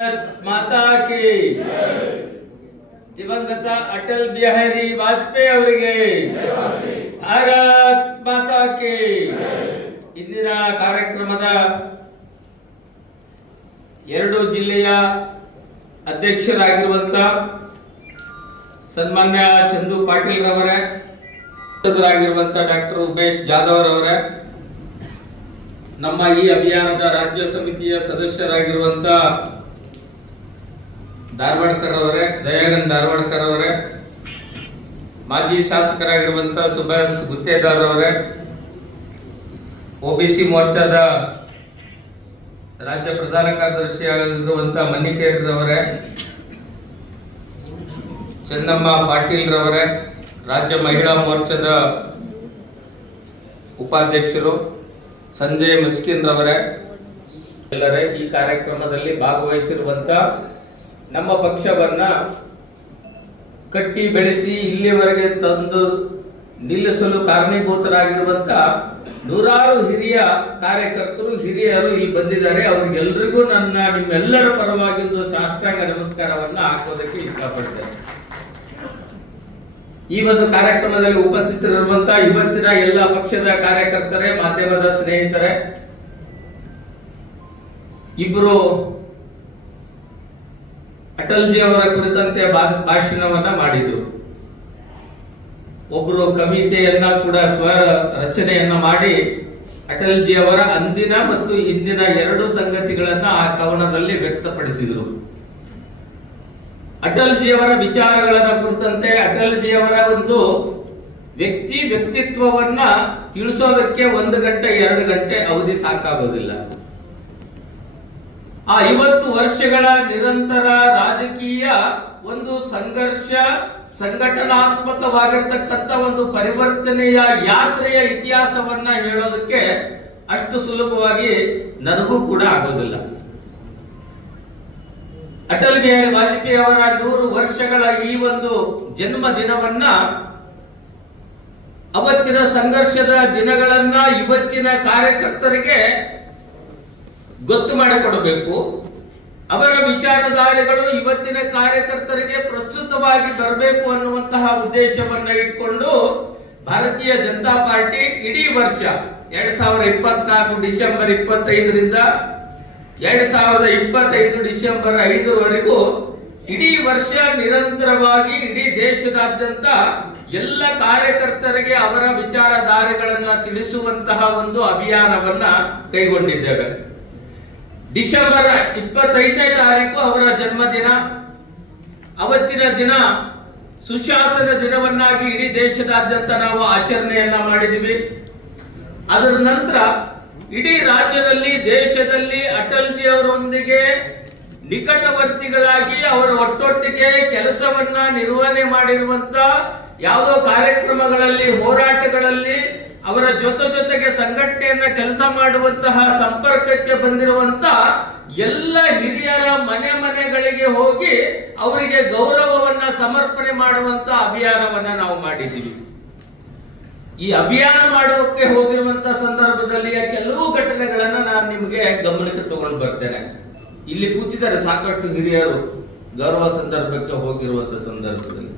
ಮಾತಾ ಕಿ ದಿವಂಗತ ಅಟಲ್ ಬಿಹಾರಿ ವಾಜಪೇಯಿ ಅವರಿಗೆ ಭಾರತ್ ಮಾತಾ ಕಿ. ಇಂದಿನ ಕಾರ್ಯಕ್ರಮದ 2 ಜಿಲ್ಲೆಯ ಅಧ್ಯಕ್ಷರಾಗಿರುವಂತ ಸನ್ಮಾನ್ಯ ಚಂದು ಪಾಟೀಲ್ ರವರೇ, ಡಾಕ್ಟರ್ ಉಮೇಶ್ ಜಾಧವ್ ರವರೇ, ನಮ್ಮ ಈ ಅಭಿಯಾನದ ರಾಜ್ಯ ಸಮಿತಿಯ ಸದಸ್ಯರಾಗಿರುವಂತ ಧಾರವಾಡಕರ್ ಅವರೇ, ದಯಾನಂದ್ ಧಾರವಾಡಕರ್ ಅವರೇ, ಮಾಜಿ ಶಾಸಕರಾಗಿರುವಂತ ಸುಭಾಷ್ ಗುತ್ತೇದಾರ್ ಅವರೇ, ಒಬಿಸಿ ಮೋರ್ಚಾದ ರಾಜ್ಯ ಪ್ರಧಾನ ಕಾರ್ಯದರ್ಶಿಯಾಗಿರುವಂತ ಮನ್ನಿಕೇರಿ ರವರೇ, ಚೆನ್ನಮ್ಮ ಪಾಟೀಲ್ ರವರೇ, ರಾಜ್ಯ ಮಹಿಳಾ ಮೋರ್ಚಾದ ಉಪಾಧ್ಯಕ್ಷರು ಸಂಜಯ್ ಮಸ್ಕಿನ್ ರವರೇ, ಎಲ್ಲರೇ ಈ ಕಾರ್ಯಕ್ರಮದಲ್ಲಿ ಭಾಗವಹಿಸಿರುವಂತ ನಮ್ಮ ಪಕ್ಷವನ್ನ ಕಟ್ಟಿ ಬೆಳೆಸಿ ಇಲ್ಲಿವರೆಗೆ ತಂದು ನಿಲ್ಲಿಸಲು ಕಾರಣೀಭೂತರಾಗಿರುವಂತ ನೂರಾರು ಹಿರಿಯ ಕಾರ್ಯಕರ್ತರು, ಹಿರಿಯರು ಇಲ್ಲಿ ಬಂದಿದ್ದಾರೆ. ಅವರಿಗೆಲ್ಲರಿಗೂ ನಿಮ್ಮೆಲ್ಲರ ಪರವಾಗಿ ಒಂದು ಸಾಷ್ಟಾಂಗ ನಮಸ್ಕಾರವನ್ನ ಹಾಕೋದಕ್ಕೆ ಇಷ್ಟಪಡ್ತೇನೆ. ಈ ಒಂದು ಕಾರ್ಯಕ್ರಮದಲ್ಲಿ ಉಪಸ್ಥಿತರಿರುವಂತಹ ಇವತ್ತಿನ ಎಲ್ಲ ಪಕ್ಷದ ಕಾರ್ಯಕರ್ತರೇ, ಮಾಧ್ಯಮದ ಸ್ನೇಹಿತರೇ, ಇಬ್ಬರು ಅಟಲ್ಜಿ ಅವರ ಕುರಿತಂತೆ ಭಾಷಣವನ್ನ ಮಾಡಿದ್ರು. ಒಬ್ಬರು ಕವಿತೆಯನ್ನ ಕೂಡ ಸ್ವ ರಚನೆಯನ್ನ ಮಾಡಿ ಅಟಲ್ಜಿ ಅವರ ಅಂದಿನ ಮತ್ತು ಇಂದಿನ 2 ಸಂಗತಿಗಳನ್ನ ಆ ಕವನದಲ್ಲಿ ವ್ಯಕ್ತಪಡಿಸಿದ್ರು. ಅಟಲ್ಜಿಯವರ ವಿಚಾರಗಳನ್ನ ಕುರಿತಂತೆ ಅಟಲ್ಜಿಯವರ ಒಂದು ವ್ಯಕ್ತಿತ್ವವನ್ನ ತಿಳಿಸೋದಕ್ಕೆ 1 ಗಂಟೆ 2 ಗಂಟೆ ಅವಧಿ ಸಾಕಾಗೋದಿಲ್ಲ. ಆ 50 ವರ್ಷಗಳ ನಿರಂತರ ರಾಜಕೀಯ ಒಂದು ಸಂಘರ್ಷ, ಸಂಘಟನಾತ್ಮಕವಾಗಿರ್ತಕ್ಕಂಥ ಒಂದು ಪರಿವರ್ತನೆಯ ಯಾತ್ರೆಯ ಇತಿಹಾಸವನ್ನ ಹೇಳೋದಕ್ಕೆ ಅಷ್ಟು ಸುಲಭವಾಗಿ ನನಗೂ ಕೂಡ ಆಗೋದಿಲ್ಲ. ಅಟಲ್ ಬಿಹಾರಿ ವಾಜಪೇಯಿ ಅವರ 100 ವರ್ಷಗಳ ಈ ಒಂದು ಜನ್ಮ ದಿನವನ್ನ, ಅವತ್ತಿನ ಸಂಘರ್ಷದ ದಿನಗಳನ್ನ ಇವತ್ತಿನ ಕಾರ್ಯಕರ್ತರಿಗೆ ಗೊತ್ತು ಮಾಡಿಕೊಡಬೇಕು. ಅವರ ವಿಚಾರಧಾರೆಗಳು ಇವತ್ತಿನ ಕಾರ್ಯಕರ್ತರಿಗೆ ಪ್ರಸ್ತುತವಾಗಿ ಬರಬೇಕು ಅನ್ನುವಂತಹ ಉದ್ದೇಶವನ್ನ ಇಟ್ಕೊಂಡು ಭಾರತೀಯ ಜನತಾ ಪಾರ್ಟಿ ಇಡೀ ವರ್ಷ 2024 ಡಿಸೆಂಬರ್ 25ರಿಂದ 2025 ಡಿಸೆಂಬರ್ 5ರವರೆಗೂ ಇಡೀ ವರ್ಷ ನಿರಂತರವಾಗಿ ಇಡೀ ದೇಶದಾದ್ಯಂತ ಎಲ್ಲ ಕಾರ್ಯಕರ್ತರಿಗೆ ಅವರ ವಿಚಾರಧಾರೆಗಳನ್ನ ತಿಳಿಸುವಂತಹ ಒಂದು ಅಭಿಯಾನವನ್ನ ಕೈಗೊಂಡಿದ್ದೇವೆ. ಡಿಸೆಂಬರ್ 25ನೇ ತಾರೀಕು ಅವರ ಜನ್ಮದಿನ. ಅವತ್ತಿನ ದಿನ ಸುಶಾಸನ ದಿನವನ್ನಾಗಿ ಇಡೀ ದೇಶದಾದ್ಯಂತ ನಾವು ಆಚರಣೆಯನ್ನ ಮಾಡಿದ್ವಿ. ಅದರ ನಂತರ ಇಡೀ ರಾಜ್ಯದಲ್ಲಿ, ದೇಶದಲ್ಲಿ ಅಟಲ್ಜಿ ಅವರೊಂದಿಗೆ ನಿಕಟವರ್ತಿಗಳಾಗಿ ಅವರ ಒಟ್ಟೊಟ್ಟಿಗೆ ಕೆಲಸವನ್ನ ನಿರ್ವಹಣೆ ಮಾಡಿರುವಂತ ಯಾವುದೋ ಕಾರ್ಯಕ್ರಮಗಳಲ್ಲಿ, ಹೋರಾಟಗಳಲ್ಲಿ ಅವರ ಜೊತೆಗೆ ಸಂಘಟನೆಯನ್ನ ಕೆಲಸ ಮಾಡುವಂತಹ ಸಂಪರ್ಕಕ್ಕೆ ಬಂದಿರುವಂತ ಎಲ್ಲ ಹಿರಿಯರ ಮನೆಗಳಿಗೆ ಹೋಗಿ ಅವರಿಗೆ ಗೌರವವನ್ನ ಸಮರ್ಪಣೆ ಮಾಡುವಂತ ಅಭಿಯಾನವನ್ನ ನಾವು ಮಾಡಿದ್ದೀವಿ. ಈ ಅಭಿಯಾನ ಮಾಡುವಕ್ಕೆ ಹೋಗಿರುವಂತ ಸಂದರ್ಭದಲ್ಲಿ ಕೆಲವು ಘಟನೆಗಳನ್ನ ನಾನು ನಿಮಗೆ ಗಮನಕ್ಕೆ ತಗೊಂಡು ಬರ್ತೇನೆ. ಇಲ್ಲಿ ಕೂತಿದ್ದಾರೆ ಸಾಕಷ್ಟು ಹಿರಿಯರು ಗೌರವ ಸಂದರ್ಭಕ್ಕೆ ಹೋಗಿರುವಂತ ಸಂದರ್ಭದಲ್ಲಿ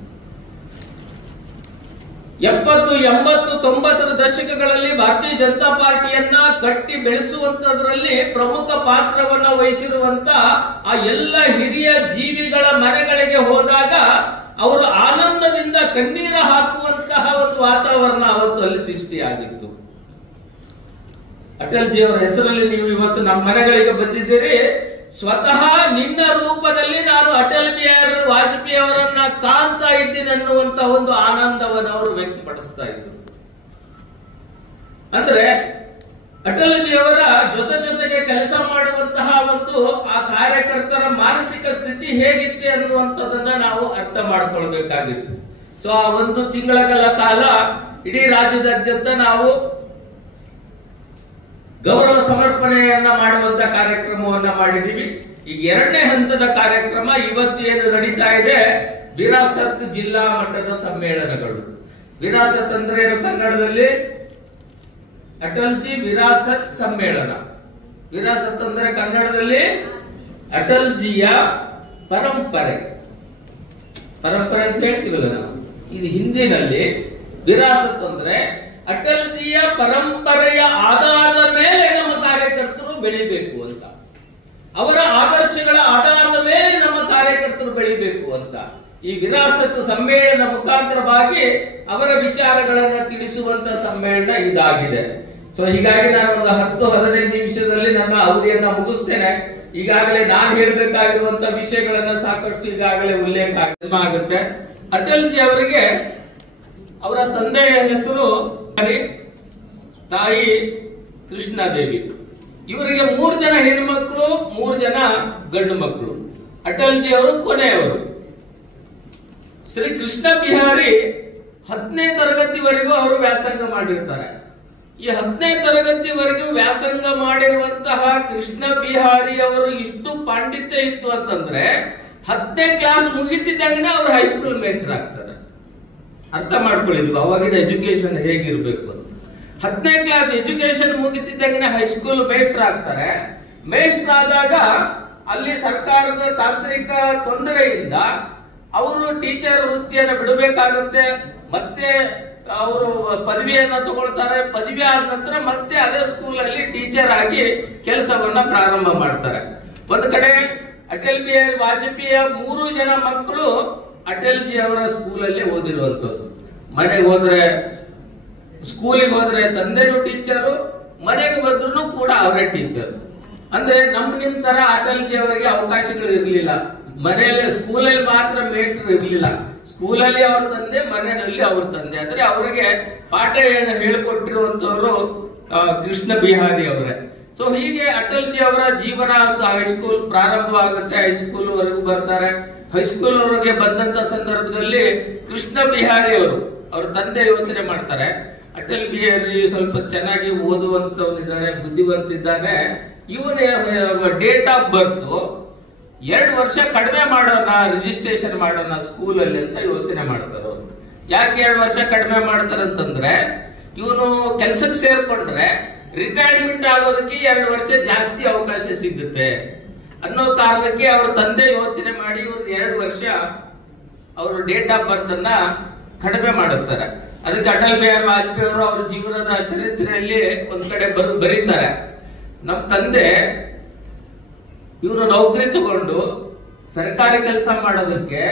70, 80, 90ರ ದಶಕಗಳಲ್ಲಿ ಭಾರತೀಯ ಜನತಾ ಪಾರ್ಟಿಯನ್ನ ಕಟ್ಟಿ ಬೆಳೆಸುವಂತದ್ರಲ್ಲಿ ಪ್ರಮುಖ ಪಾತ್ರವನ್ನ ವಹಿಸಿರುವಂತ ಆ ಎಲ್ಲ ಹಿರಿಯ ಜೀವಿಗಳ ಮನೆಗಳಿಗೆ ಹೋದಾಗ ಅವರು ಆನಂದದಿಂದ ಕಣ್ಣೀರ ಹಾಕುವಂತಹ ಒಂದು ವಾತಾವರಣ ಅವತ್ತು ಅಲ್ಲಿ ಸೃಷ್ಟಿಯಾಗಿತ್ತು. ಅಟಲ್ಜಿ ಅವರ ಹೆಸರಲ್ಲಿ ನೀವು ಇವತ್ತು ನಮ್ಮ ಮನೆಗಳಿಗೆ ಬಂದಿದ್ದೀರಿ. ಸ್ವತಃ ನಿನ್ನ ರೂಪದಲ್ಲಿ ನಾನು ಅಟಲ್ ಬಿಹಾರಿ ವಾಜಪೇಯಿ ಅವರನ್ನ ಕಾಣ್ತಾ ಇದ್ದೀನಿ ಅನ್ನುವಂತ ಒಂದು ಆನಂದವನ್ನು ಅವರು ವ್ಯಕ್ತಪಡಿಸ್ತಾ ಇದ್ರು. ಅಂದ್ರೆ ಅಟಲ್ಜಿ ಅವರ ಜೊತೆಗೆ ಕೆಲಸ ಮಾಡುವಂತಹ ಒಂದು ಆ ಕಾರ್ಯಕರ್ತರ ಮಾನಸಿಕ ಸ್ಥಿತಿ ಹೇಗಿತ್ತೆ ಅನ್ನುವಂಥದ್ದನ್ನ ನಾವು ಅರ್ಥ ಮಾಡ್ಕೊಳ್ಬೇಕಾಗಿತ್ತು. ಸೊ ಆ 1 ತಿಂಗಳ ಕಾಲ ಇಡೀ ರಾಜ್ಯದಾದ್ಯಂತ ನಾವು ಗೌರವ ಸಮರ್ಪಣೆಯನ್ನ ಮಾಡುವಂತ ಕಾರ್ಯಕ್ರಮವನ್ನ ಮಾಡಿದೀವಿ. ಈಗ 2ನೇ ಹಂತದ ಕಾರ್ಯಕ್ರಮ ಇವತ್ತು ಏನು ನಡೀತಾ ಇದೆ, ವಿರಾಸತ್ ಜಿಲ್ಲಾ ಮಟ್ಟದ ಸಮ್ಮೇಳನಗಳು. ವಿರಾಸತ್ ಅಂದ್ರೆ ಏನು ಕನ್ನಡದಲ್ಲಿ? ಅಟಲ್ಜಿ ವಿರಾಸತ್ ಸಮ್ಮೇಳನ. ವಿರಾಸತ್ ಅಂದ್ರೆ ಕನ್ನಡದಲ್ಲಿ ಅಟಲ್ಜಿಯ ಪರಂಪರೆ ಅಂತ ಹೇಳ್ತೀವಲ್ಲ ನಾವು, ಇದು ಹಿಂದಿನಲ್ಲಿ ವಿರಾಸತ್ ಅಂದ್ರೆ ಅಟಲ್ಜಿಯ ಪರಂಪರೆಯ ಆಧಾರದ ಮೇಲೆ ನಮ್ಮ ಕಾರ್ಯಕರ್ತರು ಬೆಳಿಬೇಕು ಅಂತ, ಅವರ ಆದರ್ಶಗಳ ಆಧಾರದ ಮೇಲೆ ನಮ್ಮ ಕಾರ್ಯಕರ್ತರು ಬೆಳಿಬೇಕು ಅಂತ ಈ ವಿರಾಸತ್ ಸಮ್ಮೇಳನ ಮುಖಾಂತರವಾಗಿ ಅವರ ವಿಚಾರಗಳನ್ನ ತಿಳಿಸುವಂತ ಸಮ್ಮೇಳನ ಇದಾಗಿದೆ. ಸೊ ಹೀಗಾಗಿ ನಾನು ಒಂದು 10-15 ನಿಮಿಷದಲ್ಲಿ ನನ್ನ ಅವಧಿಯನ್ನ ಮುಗಿಸ್ತೇನೆ. ಈಗಾಗಲೇ ನಾನು ಹೇಳ್ಬೇಕಾಗಿರುವಂತ ವಿಷಯಗಳನ್ನ ಸಾಕಷ್ಟು ಈಗಾಗಲೇ ಉಲ್ಲೇಖ ಆಗುತ್ತೆ. ಅಟಲ್ಜಿ ಅವರಿಗೆ ಅವರ ತಂದೆಯ ಹೆಸರು ತಾಯಿ ಕೃಷ್ಣಾದೇವಿ. ಇವರಿಗೆ 3 ಜನ ಹೆಣ್ಮಕ್ಳು, 3 ಜನ ಗಂಡು ಮಕ್ಕಳು. ಅಟಲ್ಜಿ ಅವರು ಕೊನೆಯವರು. ಶ್ರೀ ಕೃಷ್ಣ ಬಿಹಾರಿ 10ನೇ ತರಗತಿವರೆಗೂ ಅವರು ವ್ಯಾಸಂಗ ಮಾಡಿರ್ತಾರೆ. ಈ 10ನೇ ತರಗತಿವರೆಗೂ ವ್ಯಾಸಂಗ ಮಾಡಿರುವಂತಹ ಕೃಷ್ಣ ಬಿಹಾರಿ ಅವರು ಇಷ್ಟು ಪಾಂಡಿತ್ಯ ಇತ್ತು ಅಂತಂದ್ರೆ 10ನೇ ಕ್ಲಾಸ್ ಮುಗಿತಿದ್ದಾಗಿನ ಅವರು ಹೈಸ್ಕೂಲ್ ಮೇಸ್ಟರ್ ಆಗ್ತಾರೆ. ಅರ್ಥ ಮಾಡ್ಕೊಳ್ಳಿದ್ವಿ ಅವಾಗಿನ ಎಜುಕೇಶನ್ ಹೇಗಿರ್ಬೇಕು ಅಂತ. 10ನೇ ಕ್ಲಾಸ್ ಎಜುಕೇಶನ್ ಮುಗಿತಿದ್ದಾಗಿನ ಹೈಸ್ಕೂಲ್ ಮೇಸ್ಟರ್ ಆಗ್ತಾರೆ. ಮೇಸ್ಟರ್ ಆದಾಗ ಅಲ್ಲಿ ಸರ್ಕಾರದ ತಾಂತ್ರಿಕ ತೊಂದರೆಯಿಂದ ಅವರು ಟೀಚರ್ ವೃತ್ತಿಯನ್ನು ಬಿಡಬೇಕಾಗುತ್ತೆ. ಮತ್ತೆ ಅವರು ಪದವಿಯನ್ನ ತಗೊಳ್ತಾರೆ. ಪದವಿ ಆದ ನಂತರ ಮತ್ತೆ ಅದೇ ಸ್ಕೂಲ್ ಅಲ್ಲಿ ಟೀಚರ್ ಆಗಿ ಕೆಲಸವನ್ನ ಪ್ರಾರಂಭ ಮಾಡ್ತಾರೆ. ಒಂದು ಕಡೆ ಅಟಲ್ ಬಿಹಾರಿ ವಾಜಪೇಯಿಯ 3 ಜನ ಮಕ್ಕಳು ಅಟಲ್ಜಿ ಅವರ ಸ್ಕೂಲ್ ಅಲ್ಲಿ ಓದಿರುವಂತದ್ದು. ಮನೆಗೆ ಹೋದ್ರೆ, ಸ್ಕೂಲಿಗೆ ಹೋದ್ರೆ ತಂದೆನೂ ಟೀಚರು, ಮನೆಗೆ ಬಂದ್ರು ಕೂಡ ಅವರೇ ಟೀಚರ್. ಅಂದ್ರೆ ನಿಮ್ ತರ ಅಟಲ್ಜಿ ಅವರಿಗೆ ಅವಕಾಶಗಳು ಇರ್ಲಿಲ್ಲ. ಮನೆಯಲ್ಲಿ ಸ್ಕೂಲಲ್ಲಿ ಮಾತ್ರ ಮೇಸ್ಟರ್ ಇರ್ಲಿಲ್ಲ. ಸ್ಕೂಲಲ್ಲಿ ಅವ್ರ ತಂದೆ, ಮನೆಯಲ್ಲಿ ಅವ್ರ ತಂದೆ. ಅಂದ್ರೆ ಅವರಿಗೆ ಪಾಠ ಹೇಳಿಕೊಟ್ಟಿರುವಂತವರು ಕೃಷ್ಣ ಬಿಹಾರಿ ಅವರೇ. ಸೊ ಹೀಗೆ ಅಟಲ್ಜಿ ಅವರ ಜೀವನ ಹೈಸ್ಕೂಲ್ ಪ್ರಾರಂಭವಾಗುತ್ತೆ. ಹೈಸ್ಕೂಲ್ ವರೆಗೂ ಬರ್ತಾರೆ. ಹೈಸ್ಕೂಲ್ ವರೆಗೆ ಬಂದಂತ ಸಂದರ್ಭದಲ್ಲಿ ಕೃಷ್ಣ ಬಿಹಾರಿ ಅವರು ಅವ್ರ ತಂದೆ ಯೋಚನೆ ಮಾಡ್ತಾರೆ, ಅಟಲ್ ಬಿಹಾರಿ ಸ್ವಲ್ಪ ಚೆನ್ನಾಗಿ ಓದುವಂತವನಿದ್ದಾನೆ, ಬುದ್ಧಿವಂತಿದ್ದಾನೆ, ಇವನ ಡೇಟ್ ಆಫ್ ಬರ್ತ್ 2 ವರ್ಷ ಕಡಿಮೆ ಮಾಡೋಣ, ರಿಜಿಸ್ಟ್ರೇಷನ್ ಮಾಡೋಣ ಸ್ಕೂಲಲ್ಲಿ ಅಂತ ಯೋಚನೆ ಮಾಡ್ತಾರೆ. ಯಾಕೆ 2 ವರ್ಷ ಕಡಿಮೆ ಮಾಡ್ತಾರಂತಂದ್ರೆ ಇವನು ಕೆಲ್ಸಕ್ಕೆ ಸೇರ್ಕೊಂಡ್ರೆ ರಿಟೈರ್ಮೆಂಟ್ ಆಗೋದಕ್ಕೆ 2 ವರ್ಷ ಜಾಸ್ತಿ ಅವಕಾಶ ಸಿಗುತ್ತೆ ಅನ್ನೋ ಕಾರಣಕ್ಕೆ ಅವ್ರ ತಂದೆ ಯೋಚನೆ ಮಾಡಿ ಇವ್ರಿಗೆ 2 ವರ್ಷ ಅವರು ಡೇಟ್ ಆಫ್ ಬರ್ತ್ ಅನ್ನ ಕಡಿಮೆ ಮಾಡಿಸ್ತಾರೆ. ಅದಕ್ಕೆ ಅಟಲ್ ಬಿಹಾರಿ ವಾಜಪೇಯಿ ಅವರು ಅವ್ರ ಜೀವನದ ಚರಿತ್ರೆಯಲ್ಲಿ ಒಂದ್ ಕಡೆ ಬರೀತಾರೆ, ನಮ್ ತಂದೆ ಇವನು ನೌಕರಿ ತಗೊಂಡು ಸರ್ಕಾರಿ ಕೆಲಸ ಮಾಡೋದಕ್ಕೆ,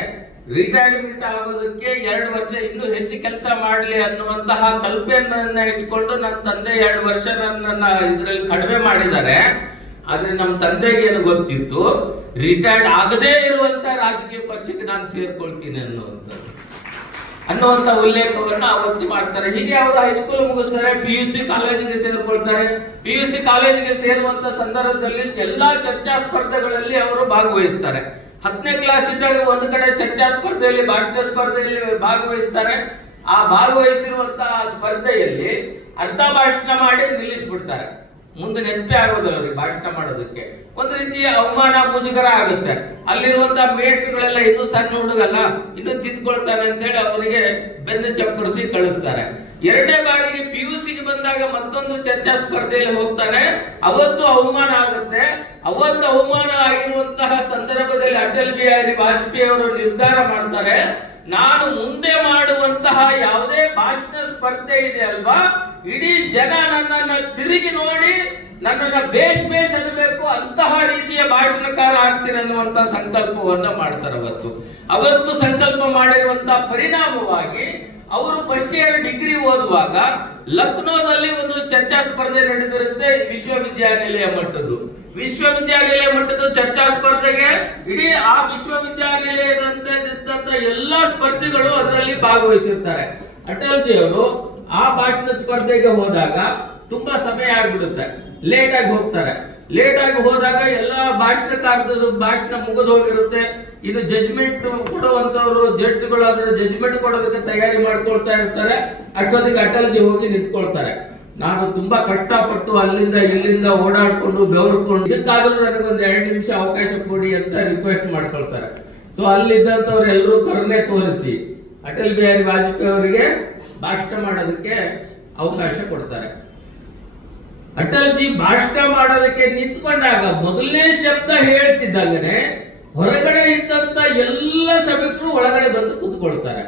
ರಿಟೈರ್ಮೆಂಟ್ ಆಗೋದಕ್ಕೆ 2 ವರ್ಷ ಇನ್ನೂ ಹೆಚ್ಚು ಕೆಲಸ ಮಾಡಲಿ ಅನ್ನುವಂತಹ ಕಲ್ಪನೆಯನ್ನ ಇಟ್ಕೊಂಡು ನನ್ನ ತಂದೆ 2 ವರ್ಷ ನನ್ನನ್ನ ಇದ್ರಲ್ಲಿ ಕಡಿಮೆ ಮಾಡಿದ್ದಾರೆ. ಆದ್ರೆ ನಮ್ಮ ತಂದೆಗೆ ಏನು ಗೊತ್ತಿತ್ತು, ರಿಟೈರ್ಡ್ ಆಗದೇ ಇರುವಂತ ರಾಜಕೀಯ ಪಕ್ಷಕ್ಕೆ ನಾನು ಸೇರ್ಕೊಳ್ತೀನಿ ಅನ್ನುವಂತ ಉಲ್ಲೇಖವನ್ನ ಅವತ್ತು ಮಾಡ್ತಾರೆ. ಹೀಗೆ ಅವರು ಹೈಸ್ಕೂಲ್ ಮುಗಿಸ್ತಾರೆ, PUC ಕಾಲೇಜಿಗೆ ಸೇರ್ಕೊಳ್ತಾರೆ. PUC ಕಾಲೇಜಿಗೆ ಸೇರುವಂತ ಸಂದರ್ಭದಲ್ಲಿ ಎಲ್ಲಾ ಚರ್ಚಾ ಸ್ಪರ್ಧೆಗಳಲ್ಲಿ ಅವರು ಭಾಗವಹಿಸ್ತಾರೆ. 10ನೇ ಕ್ಲಾಸ್ ಇದ್ದಾಗ ಒಂದು ಕಡೆ ಚರ್ಚಾ ಸ್ಪರ್ಧೆಯಲ್ಲಿ, ಭಾಷಣ ಸ್ಪರ್ಧೆಯಲ್ಲಿ ಭಾಗವಹಿಸ್ತಾರೆ. ಆ ಭಾಗವಹಿಸಿರುವಂತಹ ಸ್ಪರ್ಧೆಯಲ್ಲಿ ಅರ್ಧ ಭಾಷಣ ಮಾಡಿ ನಿಲ್ಲಿಸ್ಬಿಡ್ತಾರೆ. ಮುಂದೆ ನೆನಪೇ ಆಗೋದಿಲ್ಲ ಅವ್ರಿಗೆ ಭಾಷಣ ಮಾಡೋದಕ್ಕೆ. ಒಂದು ರೀತಿಯ ಅವಮಾನ, ಮುಜುಗರ ಆಗುತ್ತೆ. ಅಲ್ಲಿರುವಂತಹ ಮೇಟ್ಗಳೆಲ್ಲ ಇನ್ನೂ ಸಣ್ಣ ಹುಡುಗಲ್ಲ, ಇನ್ನೂ ತಿದ್ಕೊಳ್ತಾನೆ ಅಂತ ಹೇಳಿ ಅವನಿಗೆ ಬೆನ್ನು ಚಪ್ಪರಿಸಿ ಕಳಿಸ್ತಾರೆ. 2ನೇ ಬಾರಿಗೆ PUCಗೆ ಬಂದಾಗ ಮತ್ತೊಂದು ಚರ್ಚಾ ಸ್ಪರ್ಧೆಯಲ್ಲಿ ಹೋಗ್ತಾನೆ. ಅವತ್ತು ಅವಮಾನ ಆಗುತ್ತೆ. ಅವತ್ತು ಅವಮಾನ ಆಗಿರುವಂತಹ ಸಂದರ್ಭದಲ್ಲಿ ಅಟಲ್ ಬಿಹಾರಿ ವಾಜಪೇಯಿ ಅವರು ನಿರ್ಧಾರ ಮಾಡ್ತಾರೆ, ನಾನು ಮುಂದೆ ಮಾಡುವಂತಹ ಯಾವುದೇ ಭಾಷಣ ಸ್ಪರ್ಧೆ ಇದೆ ಅಲ್ವಾ, ಇಡೀ ಜನ ನನ್ನನ್ನ ತಿರುಗಿ ನೋಡಿ ನನ್ನನ್ನ ಬೇಷ್ ಅನ್ನಬೇಕು, ಅಂತಹ ರೀತಿಯ ಭಾಷಣಕಾರ ಆಗ್ತೀನಿ ಅನ್ನುವಂತ ಸಂಕಲ್ಪವನ್ನ ಮಾಡ್ತಾರೆ. ಅವತ್ತು ಸಂಕಲ್ಪ ಮಾಡಿರುವಂತಹ ಪರಿಣಾಮವಾಗಿ ಅವರು ಫಸ್ಟ್ ಇಯರ್ ಡಿಗ್ರಿ ಓದುವಾಗ ಲಕ್ನೋದಲ್ಲಿ ಒಂದು ಚರ್ಚಾ ಸ್ಪರ್ಧೆ ನಡೆದಿರುತ್ತೆ. ವಿಶ್ವವಿದ್ಯಾನಿಲಯ ಮಟ್ಟದ್ದು ಚರ್ಚಾ ಸ್ಪರ್ಧೆಗೆ ಇಡೀ ಆ ವಿಶ್ವವಿದ್ಯಾನಿಲಯದಂತ ಎಲ್ಲಾ ಸ್ಪರ್ಧಿಗಳು ಅದರಲ್ಲಿ ಭಾಗವಹಿಸಿರ್ತಾರೆ. ಅಟಲ್ಜಿ ಅವರು ಆ ಭಾಷಣ ಸ್ಪರ್ಧೆಗೆ ಹೋದಾಗ ತುಂಬಾ ಸಮಯ ಆಗ್ಬಿಡುತ್ತೆ, ಲೇಟ್ ಆಗಿ ಹೋಗ್ತಾರೆ. ಲೇಟ್ ಆಗಿ ಹೋದಾಗ ಎಲ್ಲಾ ಭಾಷಣಕಾರರು ಭಾಷಣ ಮುಗಿದು ಹೋಗಿರುತ್ತೆ. ಇನ್ನು ಜಡ್ಜ್ಮೆಂಟ್ ಕೊಡುವಂತವ್ರು ಜಡ್ಜ್ಗಳು ಅದರ ಜಡ್ಜ್ಮೆಂಟ್ ಕೊಡೋದಕ್ಕೆ ತಯಾರಿ ಮಾಡ್ಕೊಳ್ತಾ ಇರ್ತಾರೆ. ಅಷ್ಟೊತ್ತಿಗೆ ಅಟಲ್ಜಿ ಹೋಗಿ ನಿಂತ್ಕೊಳ್ತಾರೆ. ನಾನು ತುಂಬಾ ಕಷ್ಟಪಟ್ಟು ಅಲ್ಲಿಂದ ಇಲ್ಲಿಂದ ಓಡಾಡ್ಕೊಂಡು ಬೆವರ್ಕೊಂಡು ಇದಕ್ಕಾದ್ರೂ ನನಗೊಂದು 2 ನಿಮಿಷ ಅವಕಾಶ ಕೊಡಿ ಅಂತ ರಿಕ್ವೆಸ್ಟ್ ಮಾಡ್ಕೊಳ್ತಾರೆ. ಸೊ ಅಲ್ಲಿದ್ದಂತವ್ರು ಎಲ್ಲರೂ ಕರುಣೆ ತೋರಿಸಿ ಅಟಲ್ ಬಿಹಾರಿ ವಾಜಪೇಯಿ ಅವರಿಗೆ ಭಾಷಣ ಮಾಡೋದಕ್ಕೆ ಅವಕಾಶ ಕೊಡ್ತಾರೆ. ಅಟಲ್ ಜಿ ಭಾಷಣ ಮಾಡೋದಕ್ಕೆ ನಿಂತ್ಕೊಂಡಾಗ ಮೊದಲನೇ ಶಬ್ದ ಹೇಳ್ತಿದ್ದಾಗನೆ ಹೊರಗಡೆ ಇದ್ದಂತ ಎಲ್ಲ ಸಭಿಕರು ಒಳಗಡೆ ಬಂದು ಕೂತ್ಕೊಳ್ತಾರೆ.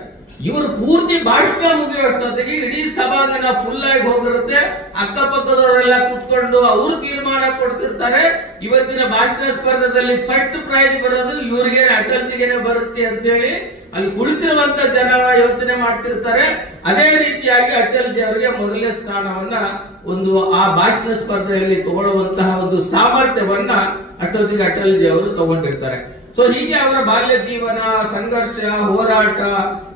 ಇವರು ಪೂರ್ತಿ ಭಾಷಣ ಮುಗಿಯೋಷ್ಟೊತ್ತಿಗೆ ಇಡೀ ಸಭಾಂಗಣ ಫುಲ್ ಆಗಿ ಹೋಗಿರುತ್ತೆ. ಅಕ್ಕಪಕ್ಕದವರೆಲ್ಲ ಕೂತ್ಕೊಂಡು ಅವರು ತೀರ್ಮಾನ ಕೊಡ್ತಿರ್ತಾರೆ. ಇವತ್ತಿನ ಭಾಷಣ ಸ್ಪರ್ಧೆಯಲ್ಲಿ ಫಸ್ಟ್ ಪ್ರೈಸ್ ಬರೋದು ಇವ್ರಿಗೆ, ಅಟಲ್ ಜಿಗೆನೆ ಬರುತ್ತೆ ಅಂತ ಹೇಳಿ ಅಲ್ಲಿ ಕುಳಿತಿರುವಂತ ಜನ ಯೋಚನೆ ಮಾಡ್ತಿರ್ತಾರೆ. ಅದೇ ರೀತಿಯಾಗಿ ಅಟಲ್ ಜಿ ಅವರಿಗೆ ಮೊದಲನೇ ಸ್ಥಾನವನ್ನ ಒಂದು ಆ ಭಾಷಣ ಸ್ಪರ್ಧೆಯಲ್ಲಿ ತಗೊಳ್ಳುವಂತಹ ಒಂದು ಸಾಮರ್ಥ್ಯವನ್ನ ಅಟಲ್ ಜಿ ಅವರು ತಗೊಂಡಿರ್ತಾರೆ. ಸೊ ಹೀಗೆ ಅವರ ಬಾಲ್ಯ ಜೀವನ, ಸಂಘರ್ಷ, ಹೋರಾಟ,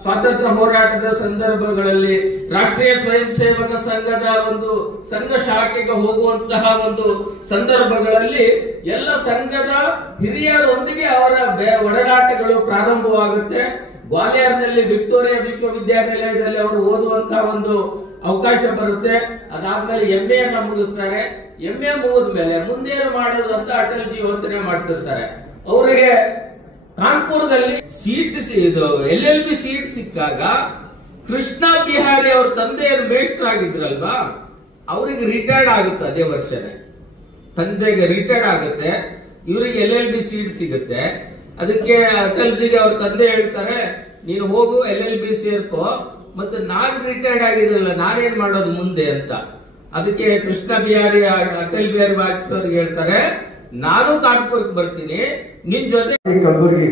ಸ್ವಾತಂತ್ರ್ಯ ಹೋರಾಟದ ಸಂದರ್ಭಗಳಲ್ಲಿ ರಾಷ್ಟ್ರೀಯ ಸ್ವಯಂ ಸೇವಕ ಸಂಘದ ಒಂದು ಸಂಘ ಶಾಖೆಗೆ ಹೋಗುವಂತಹ ಒಂದು ಸಂದರ್ಭಗಳಲ್ಲಿ ಎಲ್ಲ ಸಂಘದ ಹಿರಿಯರೊಂದಿಗೆ ಅವರ ಒಡನಾಟಗಳು ಪ್ರಾರಂಭವಾಗುತ್ತೆ. ಗ್ವಾಲಿಯರ್ನಲ್ಲಿ ವಿಕ್ಟೋರಿಯಾ ವಿಶ್ವವಿದ್ಯಾನಿಲಯದಲ್ಲಿ ಅವರು ಓದುವಂತಹ ಒಂದು ಅವಕಾಶ ಬರುತ್ತೆ. ಅದಾದ್ಮೇಲೆ MA ಅನ್ನ ಮುಗಿಸ್ತಾರೆ. MA ಮುಗಿದ ಮೇಲೆ ಮುಂದೇನು ಮಾಡೋದು ಅಂತ ಅಟಲ್ ಜಿ ಯೋಚನೆ ಮಾಡ್ತಿರ್ತಾರೆ. ಅವರಿಗೆ ಕಾನ್ಪುರದಲ್ಲಿ ಸೀಟ್ LLB ಸೀಟ್ ಸಿಕ್ಕಾಗ ಕೃಷ್ಣ ಬಿಹಾರಿ ಅವ್ರ ತಂದೆಯವರು ಮೇಸ್ಟರ್ ಆಗಿದ್ರಲ್ವಾ, ಅವರಿಗೆ ರಿಟೈರ್ಡ್ ಆಗುತ್ತೆ. ಅದೇ ವರ್ಷನೇ ತಂದೆಗೆ ರಿಟೈರ್ಡ್ ಆಗುತ್ತೆ, ಇವರಿಗೆ LLB ಸೀಟ್ ಸಿಗುತ್ತೆ. ಅದಕ್ಕೆ ಅಟಲ್ ಜಿಗೆ ಅವ್ರ ತಂದೆ ಹೇಳ್ತಾರೆ, ನೀನು ಹೋಗು LLB ಸೇರ್ಕೋ, ಮತ್ತೆ ನಾನ್ ರಿಟೈರ್ಡ್ ಆಗಿದ್ರಲ್ಲ ನಾನೇನ್ ಮಾಡೋದು ಮುಂದೆ ಅಂತ. ಅದಕ್ಕೆ ಕೃಷ್ಣ ಬಿಹಾರಿ ಅಟಲ್ ಬಿಹಾರಿ ವಾಜಪೇಯಿ ಅವ್ರಿಗೆ ಹೇಳ್ತಾರೆ, ನಾನು ಕಾನ್ಪುರಕ್ಕೆ ಬರ್ತೀನಿ, ನಿನ್ ಜೊತೆ. ಕಲಬುರಗಿ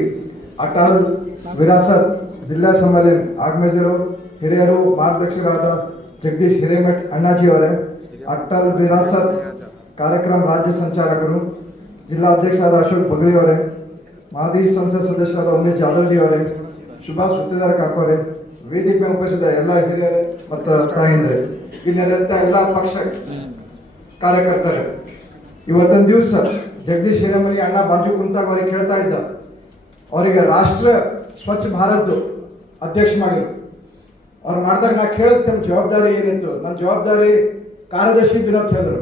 ಅಟಲ್ ವಿರಾಸತ್ ಜಿಲ್ಲಾ ಸಮ್ಮೇಳನ ಆಗಮಿಸಿದರು ಹಿರಿಯರು ಮಾರ್ಗದರ್ಶಕರಾದ ಜಗದೀಶ್ ಹಿರೇಮಠ್ ಅಣ್ಣಾಜಿ ಅವರೇ, ಅಟಲ್ ವಿರಾಸತ್ ಕಾರ್ಯಕ್ರಮ ರಾಜ್ಯ ಸಂಚಾಲಕರು ಜಿಲ್ಲಾಧ್ಯಕ್ಷರಾದ ಅಶೋಕ್ ಬಗಲಿ ಅವರೇ, ಮಾಜಿ ಸಂಸತ್ ಸದಸ್ಯರಾದ ಉಮೇಶ್ ಜಾಧವ್ ಜಿ ಅವರೇ, ಸುಭಾಷ್ ಗುತ್ತೇದಾರ್ ಕಾಕೋರೆ, ವೇದಿಕೆ ಉಪಸ್ಥಿತ ಎಲ್ಲ ಹಿರಿಯರೇ ಮತ್ತು ತಾಯಿಂದ್ರೆ, ಇನ್ನೆಲ್ಲ ಎಲ್ಲ ಪಕ್ಷ ಕಾರ್ಯಕರ್ತರು. ಇವತ್ತಿನ ದಿವಸ ಜಗದೀಶ್ ಹಿರೇಮಠ್ ಅಣ್ಣ ಬಾಜು ಕುಂತಾಗ ಅವ್ರಿಗೆ ಕೇಳ್ತಾ ಇದ್ದ, ಅವರಿಗೆ ರಾಷ್ಟ್ರ ಸ್ವಚ್ಛ ಭಾರತ್ ಅಧ್ಯಕ್ಷ ಮಾಡಿದ್ರು. ಅವ್ರು ಮಾಡಿದಾಗ ನಾ ಕೇಳಿದ್ ನಮ್ಮ ಜವಾಬ್ದಾರಿ ಏನಿತ್ತು. ನನ್ನ ಜವಾಬ್ದಾರಿ ಕಾರ್ಯದರ್ಶಿ ಬಿರೋ ಅಂತ ಹೇಳಿದ್ರು.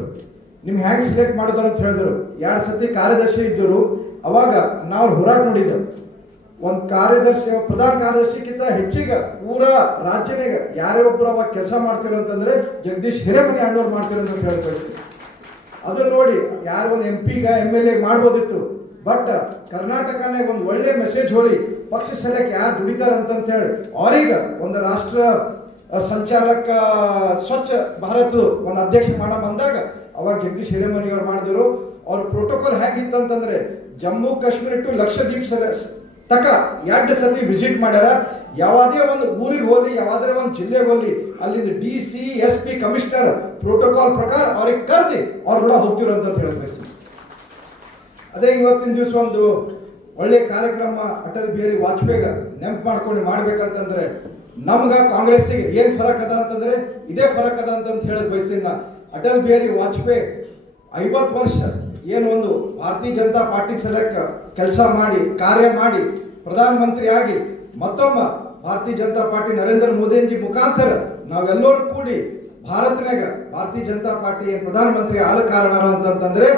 ನಿಮ್ ಹ್ಯಾಂಗ್ ಸಿಲೆಕ್ಟ್ ಮಾಡಿದ್ರು ಅಂತ ಹೇಳಿದ್ರು. 2 ಸತಿ ಕಾರ್ಯದರ್ಶಿ ಇದ್ದರು. ಅವಾಗ ನಾವು ಹೊರಗೆ ನೋಡಿದ್ದೆವು, ಒಂದು ಕಾರ್ಯದರ್ಶಿ ಪ್ರಧಾನ ಕಾರ್ಯದರ್ಶಿಗಿಂತ ಹೆಚ್ಚಿಗೆ ಪೂರಾ ರಾಜ್ಯನಾಗ ಯಾರೇ ಒಬ್ಬರು ಅವಾಗ ಕೆಲಸ ಮಾಡ್ತಿರೋ ಅಂತಂದ್ರೆ ಜಗದೀಶ್ ಹಿರೇಮಠ್ ಅಣ್ಣವ್ರು ಮಾಡ್ತಿರೋ ಅಂತ ಹೇಳ್ಬೇಕು. ಅದನ್ನ ನೋಡಿ ಯಾರು ಒಂದು MP MLA ಮಾಡ್ಬೋದಿತ್ತು. ಬಟ್ ಕರ್ನಾಟಕನಾಗ ಒಂದು ಒಳ್ಳೆ ಮೆಸೇಜ್ ಹೋಗಿ ಪಕ್ಷ ಸಲಕ್ಕೆ ಯಾರು ದುಡಿತಾರ ಅಂತ ಹೇಳಿ ಅವ್ರಿಗೆ ಒಂದು ರಾಷ್ಟ್ರ ಸಂಚಾಲಕ ಸ್ವಚ್ಛ ಭಾರತ್ ಒಂದು ಅಧ್ಯಕ್ಷ ಮಾಡ ಬಂದಾಗ ಅವಾಗ ಜಗದೀಶ್ ಹಿರೇಮಠ್ ಅವ್ರು ಮಾಡಿದ್ರು. ಅವ್ರ ಪ್ರೋಟೋಕಾಲ್ ಹೇಗಿತ್ತಂತಂದ್ರೆ ಜಮ್ಮು ಕಾಶ್ಮೀರ ಟು ಲಕ್ಷದ್ವೀಪ್ ತಕ 2 ಸತಿ ವಿಸಿಟ್ ಮಾಡ್ಯಾರ. ಯಾವುದೇ ಒಂದು ಊರಿಗೆ ಹೋಗ್ಲಿ, ಯಾವುದೇ ಒಂದು ಜಿಲ್ಲೆಗೆ ಹೋಗ್ಲಿ, ಅಲ್ಲಿಂದ DC SP ಕಮಿಷನರ್ ಪ್ರೋಟೋಕಾಲ್ ಪ್ರಕಾರ ಅವ್ರಿಗೆ ಕರೆದಿ ಅವ್ರು ಕೂಡ ಹೋಗ್ತಿರೋ ಅಂತ ಹೇಳ್ಬೇಕು. ಅದೇ ಇವತ್ತಿನ ದಿವಸ ಒಂದು ಒಳ್ಳೆ ಕಾರ್ಯಕ್ರಮ ಅಟಲ್ ಬಿಹಾರಿ ವಾಜಪೇಯಿ ನೆನಪು ಮಾಡ್ಕೊಂಡು ಮಾಡ್ಬೇಕಂತಂದ್ರೆ ನಮ್ಗ ಕಾಂಗ್ರೆಸ್ಸಿಗೆ ಏನ್ ಫರಕ್ ಅದ ಅಂತಂದ್ರೆ ಇದೇ ಫರಕ್ ಅದ ಅಂತ ಹೇಳಕ್ ಬಯಸ್ತೀನಿ. ನಾ ಅಟಲ್ ಬಿಹಾರಿ ವಾಜಪೇಯಿ 50 ವರ್ಷ ಏನು ಒಂದು ಭಾರತೀಯ ಜನತಾ ಪಾರ್ಟಿ ಸಲಕ್ಕ ಕೆಲಸ ಮಾಡಿ ಕಾರ್ಯ ಮಾಡಿ ಪ್ರಧಾನ ಮಂತ್ರಿ ಆಗಿ ಮತ್ತೊಮ್ಮ ಭಾರತೀಯ ಜನತಾ ಪಾರ್ಟಿ ನರೇಂದ್ರ ಮೋದಿಜಿ ಮುಖಾಂತರ ನಾವೆಲ್ಲರೂ ಕೂಡಿ ಭಾರತನಾಗ ಭಾರತೀಯ ಜನತಾ ಪಾರ್ಟಿ ಪ್ರಧಾನ ಮಂತ್ರಿ ಆಲ ಕಾರಣ ಅಂತಂದ್ರೆ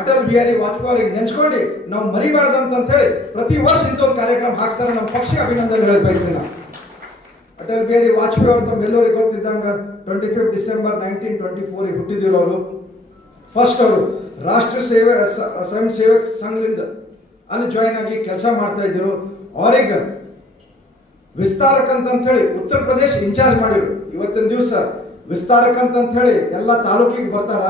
ಅಟಲ್ ಬಿಹಾರಿ ವಾಜಪೇಯಿ ನೆನ್ಸ್ಕೊಂಡು ನಾವು ಮರಿಬಾರ್ದಂತ ಹೇಳಿ ಪ್ರತಿ ವರ್ಷ ಇಂಥೊಂದು ಕಾರ್ಯಕ್ರಮ ಹಾಕ್ತಾರ. ನಮ್ಮ ಪಕ್ಷ ಅಭಿನಂದನೆ ಹೇಳ್ಬೇಕು. ಅಟಲ್ ಬಿಹಾರಿ ವಾಜಪೇಯಿ ಅವ್ರ ತಮ್ಮೆಲ್ಲರಿಗೆ ಗೊತ್ತಿದ್ದಂಗ 25 ಡಿಸೆಂಬರ್ 1924 ಹುಟ್ಟಿದಿರೋರು. ಫಸ್ಟ್ ಅವರು ರಾಷ್ಟ್ರ ಸ್ವಯಂ ಸೇವಕ ಸಂಘದಿಂದ ಅಲ್ಲಿ ಜಾಯಿನ್ ಆಗಿ ಕೆಲಸ ಮಾಡ್ತಾ ಇದ್ರು. ಅವ್ರಿಗೆ ವಿಸ್ತಾರಕ್ ಅಂತ ಹೇಳಿ ಉತ್ತರ ಪ್ರದೇಶ ಇನ್ಚಾರ್ಜ್ ಮಾಡಿದ್ರು. ಇವತ್ತಿನ ದಿವಸ ವಿಸ್ತಾರಕ್ ಅಂತ ಹೇಳಿ ಎಲ್ಲ ತಾಲೂಕಿಗೆ ಬರ್ತಾರ.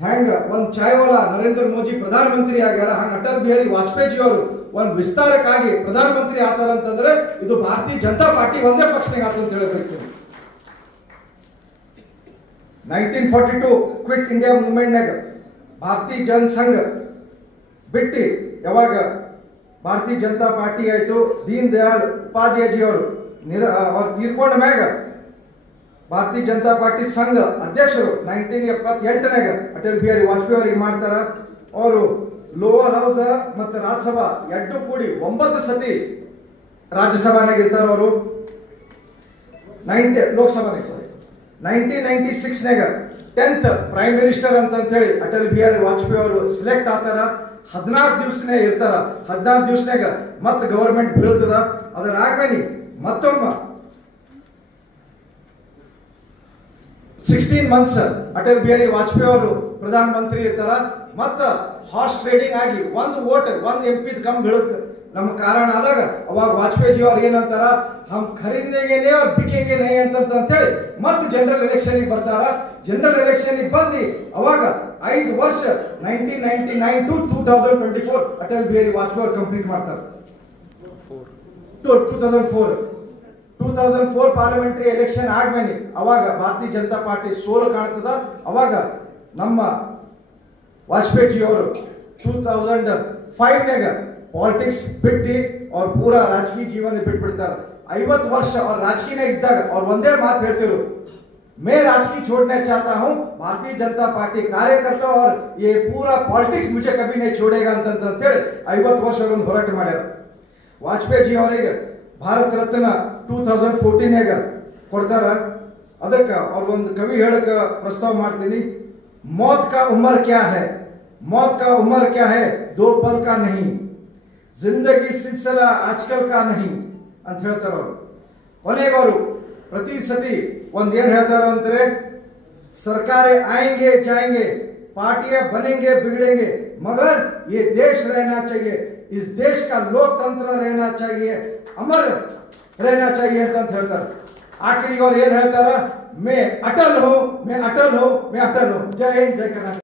ಹೆಂಗ ಒಂದ್ ಚಾಯ್ವಾಲ ನರೇಂದ್ರ ಮೋದಿ ಪ್ರಧಾನ ಮಂತ್ರಿ ಆಗ್ಯಾರ, ಹಂಗ ಅಟಲ್ ಬಿಹಾರಿ ವಾಜಪೇಯಿ ಅವರು ಒಂದ್ ವಿಸ್ತಾರಕ್ಕಾಗಿ ಪ್ರಧಾನ ಮಂತ್ರಿ ಆತಾರ ಅಂತಂದ್ರೆ ಇದು ಭಾರತೀಯ ಜನತಾ ಪಾರ್ಟಿ ಒಂದೇ ಪಕ್ಷನಾಗ ಆತ ಅಂತ ಹೇಳಬೇಕು. 1942 ಕ್ವಿಟ್ ಇಂಡಿಯಾ ಮೂವ್ಮೆಂಟ್ನಾಗ ಭಾರತೀಯ ಜನಸಂಘ ಬಿಟ್ಟು ಯಾವಾಗ ಭಾರತೀಯ ಜನತಾ ಪಾರ್ಟಿ ಆಯ್ತು, ದೀನ್ ದಯಾಳ್ ಉಪಾಧ್ಯಾಯಜಿ ಅವರು ಅವ್ರು ತೀರ್ಕೊಂಡ ಮ್ಯಾಗ ಭಾರತೀಯ ಜನತಾ ಪಾರ್ಟಿ ಸಂಘ ಅಧ್ಯಕ್ಷರು 1978ನಾಗ ಅಟಲ್ ಬಿಹಾರಿ ವಾಜಪೇಯಿ ಅವರಿಗೆ ಮಾಡ್ತಾರ. ಅವರು ಲೋವರ್ ಹೌಸ್ ಮತ್ತು ರಾಜ್ಯಸಭಾ ಎರಡು ಕೂಡಿ 9 ಸತಿ ರಾಜ್ಯಸಭಾನಾಗ ಇರ್ತಾರ. ಅವರು ಲೋಕಸಭಾನಾಗ 1996ನಾಗ 10th ಪ್ರೈಮ್ ಮಿನಿಸ್ಟರ್ ಅಂತ ಹೇಳಿ ಅಟಲ್ ಬಿಹಾರಿ ವಾಜಪೇಯಿ ಅವರು ಸಿಲೆಕ್ಟ್ ಆತಾರ. 14 ದಿವಸನೇ ಇರ್ತಾರ. 14 ದಿವಸನಾಗ ಮತ್ತೆ ಗವರ್ಮೆಂಟ್ ಬೀಳ್ತದ. ಅದರಾಗ್ಮೇಲೆ ಮತ್ತೊಮ್ಮ 16 ಮಂತ್ಸ್ ಅಟಲ್ ಬಿಹಾರಿ ವಾಜಪೇಯಿ ಅವರು ಪ್ರಧಾನ ಮಂತ್ರಿ ಇರ್ತಾರ ಮತ್ತ ಹಾರ್ಸ್ ಟ್ರೇಡಿಂಗ್ ಆಗಿ ಒಂದು ವೋಟ್ ಒಂದು MP ಕಮ್ ಬೀಳಕ್ ನಮ್ಮ ಕಾರಣ ಆದಾಗ ಅವಾಗ ವಾಜಪೇಯಿ ಜಿ ಅವ್ರು ಏನಂತಾರ ಹಮ್ ಖರೀದೇಂಗೆ और ಬಿಕೆಂಗೆ ನೈ ಅಂತ ಹೇಳಿ ಮತ್ತೆ ಜನರಲ್ ಎಲೆಕ್ಷನ್ ಬರ್ತಾರ ಜನರಲ್ ಎಲೆಕ್ಷನ್ ಬಂದು ಅವಾಗ 5 ವರ್ಷ 1999 to 2024 ಅಟಲ್ ಬಿಹಾರಿ ವಾಜಪೇಯಿ ಅವರು ಕಂಪ್ಲೀಟ್ ಮಾಡ್ತಾರೆ 2004 ಪಾರ್ಲಿಮೆಂಟರಿ ಎಲೆಕ್ಷನ್ ಆದ್ಮೇಲೆ ಅವಾಗ ಭಾರತೀಯ ಜನತಾ ಪಾರ್ಟಿ ಸೋಲು ಕಾಣ್ತದ ಅವಾಗ ನಮ್ಮ ವಾಜಪೇಯಿ ಜಿ ಅವರು 2005 ನಾಗ पॉलिटिक्स बिट्टी और पूरा राजकीय जीवन बिट्बिಡ್ತಾರೆ 50 ವರ್ಷ और राजकीय में इद्दाग और ಒಂದೇ ಮಾತು ಹೇಳ್ತಿರು मैं राजकीय छोड़ना चाहता हूं भारतीय जनता पार्टी कार्यकर्ता और ये पूरा पॉलिटिक्स मुझे कभी नहीं छोड़ेगा ಅಂತ ಹೇಳಿ 50 ವರ್ಷ ಅವರನ್ನು ಹೋರಾಟ ಮಾಡ್ಯಾರ ವಾಜಪೇಯಿ ಜಿ ಅವರಿಗೆ ಭಾರತ ರತ್ನ 2014 ನಾಗ ಕೊಡ್ತಾರ ಅದಕ್ಕೆ ಅವ್ರ ಒಂದು ಕವಿ ಹೇಳಕ ಪ್ರಸ್ತಾವ ಮಾಡ್ತೀನಿ मौत का उम्र क्या है मौत का उम्र क्या है दो पल का नहीं जिंदगी सिलसिला आजकल का नहीं ಅಂತ ಹೇಳ್ತಾರ ಅವರು ಕೊನೆಗೆ ಅವರು ಪ್ರತಿ ಸತಿ ಒಂದು ಏನು ಹೇಳ್ತಾರ ಅಂದ್ರೆ सरकारें आएंगे जाएंगे पार्टियां बनेंगे बिगड़ेंगे मगर ये देश रहना चाहिए इस देश का लोकतंत्र रहना चाहिए अमर रहना चाहिए ಅಂತ ಹೇಳ್ತಾರೆ आखिरी और ಏನು ಹೇಳ್ತಾರ मैं अटल हूं मैं अटल हूं मैं अटल हूं जय हिंद जय कर्नाटक।